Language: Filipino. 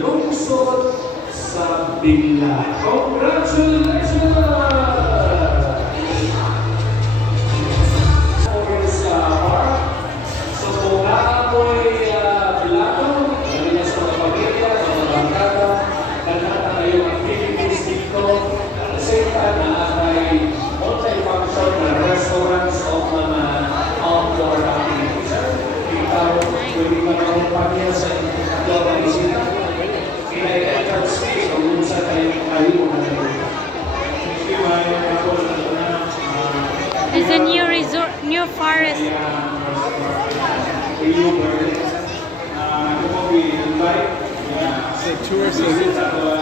lungsod sa Billa. Congratulations! Over sa park. So kung naamoy Bilato, galing na sa mga pamilya, mga bangkada, kanata kayo activities dito. At the same time, naatay multi-function na restaurants o mga outdoor activities. Ikaw, pwede ka na kumpanya sa outdoor na isita. Kina-entrance fee, kung saan kayo na It's a new resort, new forest. It's a tourist.